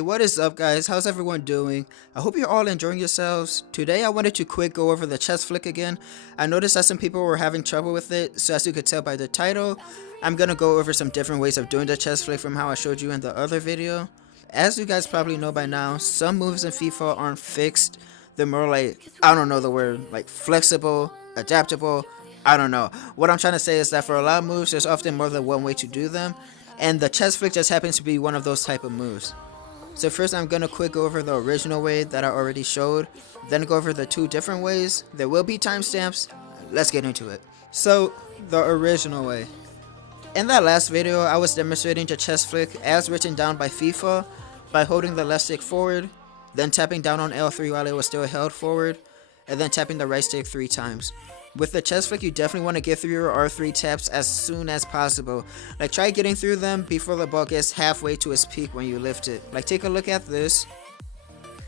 Hey, what is up guys? How's everyone doing? I hope you're all enjoying yourselves. Today I wanted to quick go over the chest flick again. I noticed that some people were having trouble with it, so as you could tell by the title, I'm gonna go over some different ways of doing the chest flick from how I showed you in the other video. As you guys probably know by now, some moves in FIFA aren't fixed. They're more like, I don't know the word, like flexible, adaptable, I don't know. What I'm trying to say is that for a lot of moves, there's often more than one way to do them, and the chest flick just happens to be one of those type of moves. So first I'm gonna quick go over the original way that I already showed, then go over the two different ways. There will be timestamps. Let's get into it. So the original way. In that last video I was demonstrating the chest flick as written down by FIFA by holding the left stick forward, then tapping down on L3 while it was still held forward, and then tapping the right stick 3 times. With the chest flick, you definitely want to get through your R3 taps as soon as possible. Like, try getting through them before the ball gets halfway to its peak when you lift it. Like, take a look at this.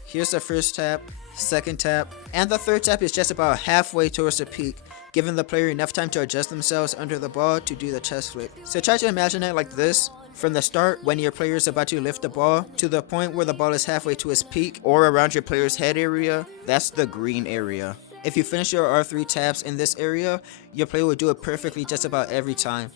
Here's the first tap, second tap, and the third tap is just about halfway towards the peak, giving the player enough time to adjust themselves under the ball to do the chest flick. So try to imagine it like this. From the start, when your player is about to lift the ball, to the point where the ball is halfway to its peak, or around your player's head area, that's the green area. If you finish your R3 taps in this area, your player will do it perfectly just about every time.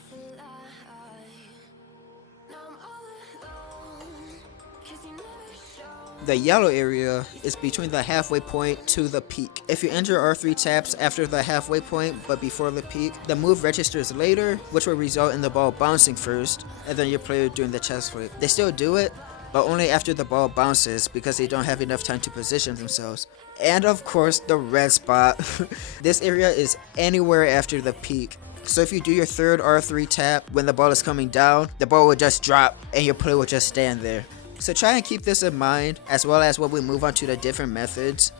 The yellow area is between the halfway point to the peak. If you end your R3 taps after the halfway point but before the peak, the move registers later, which will result in the ball bouncing first, and then your player doing the chest flick. They still do it, but only after the ball bounces because they don't have enough time to position themselves. And of course, the red spot. This area is anywhere after the peak. So if you do your third R3 tap when the ball is coming down, the ball will just drop and your player will just stand there. So try and keep this in mind, as well as when we move on to the different methods.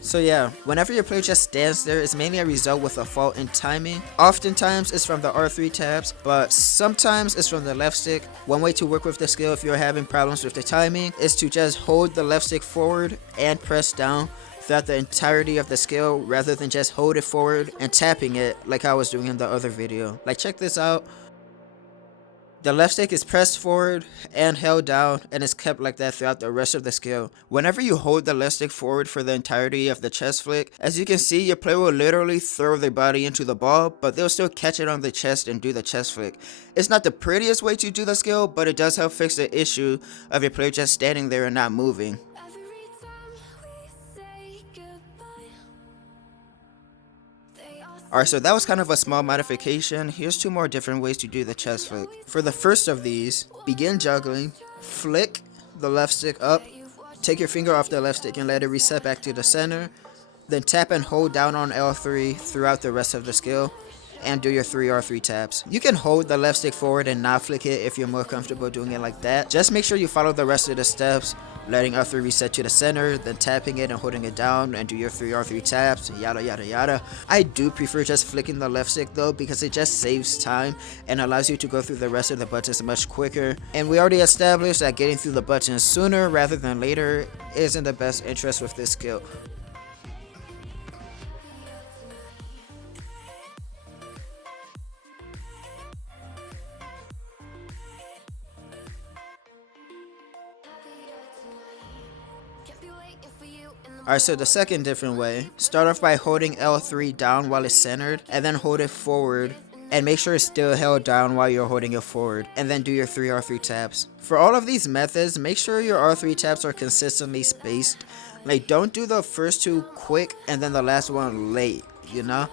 So yeah, whenever your player just stands there, it's mainly a result with a fault in timing. Oftentimes it's from the R3 taps, but sometimes it's from the left stick. One way to work with the skill if you're having problems with the timing is to just hold the left stick forward and press down throughout the entirety of the skill, rather than just hold it forward and tapping it like I was doing in the other video. Like, check this out. The left stick is pressed forward and held down and is kept like that throughout the rest of the skill. Whenever you hold the left stick forward for the entirety of the chest flick, as you can see, your player will literally throw their body into the ball, but they'll still catch it on the chest and do the chest flick. It's not the prettiest way to do the skill, but it does help fix the issue of your player just standing there and not moving. Alright, so that was kind of a small modification. Here's 2 more different ways to do the chest flick. For the first of these, begin juggling, flick the left stick up, take your finger off the left stick and let it reset back to the center, then tap and hold down on L3 throughout the rest of the skill, and do your 3 R3 taps. You can hold the left stick forward and not flick it if you're more comfortable doing it like that. Just make sure you follow the rest of the steps, letting R3 reset to the center, then tapping it and holding it down, and do your 3 R3 taps, yada yada yada. I do prefer just flicking the left stick though, because it just saves time and allows you to go through the rest of the buttons much quicker. And we already established that getting through the buttons sooner rather than later is in the best interest with this skill. Alright, so the second different way, start off by holding L3 down while it's centered, and then hold it forward, and make sure it's still held down while you're holding it forward, and then do your 3 R3 taps. For all of these methods, make sure your R3 taps are consistently spaced. Like, don't do the first 2 quick and then the last one late, you know?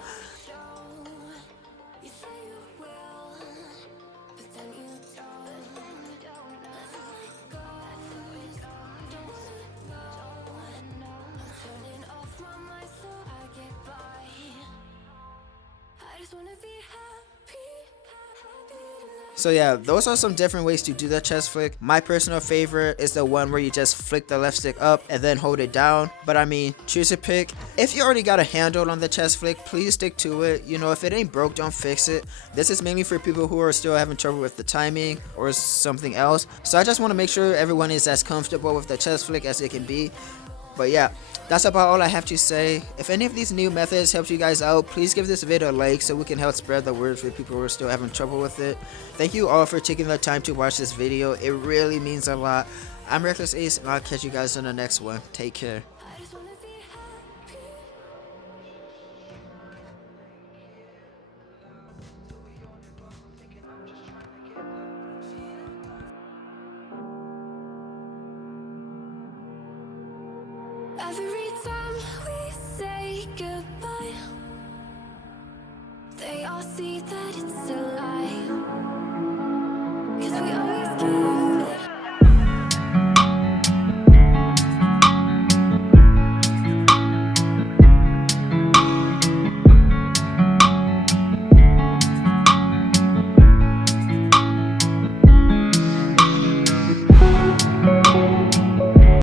So yeah, those are some different ways to do the chest flick. My personal favorite is the one where you just flick the left stick up and then hold it down. But I mean, choose a pick. If you already got a handle on the chest flick, please stick to it. You know, if it ain't broke, don't fix it. This is mainly for people who are still having trouble with the timing or something else. So I just want to make sure everyone is as comfortable with the chest flick as it can be. But yeah, that's about all I have to say. If any of these new methods helped you guys out, please give this video a like so we can help spread the word for people who are still having trouble with it. Thank you all for taking the time to watch this video. It really means a lot. I'm RecklessAce, and I'll catch you guys in the next one. Take care. Every time we say goodbye, they all see that it's a lie. 'Cause we always give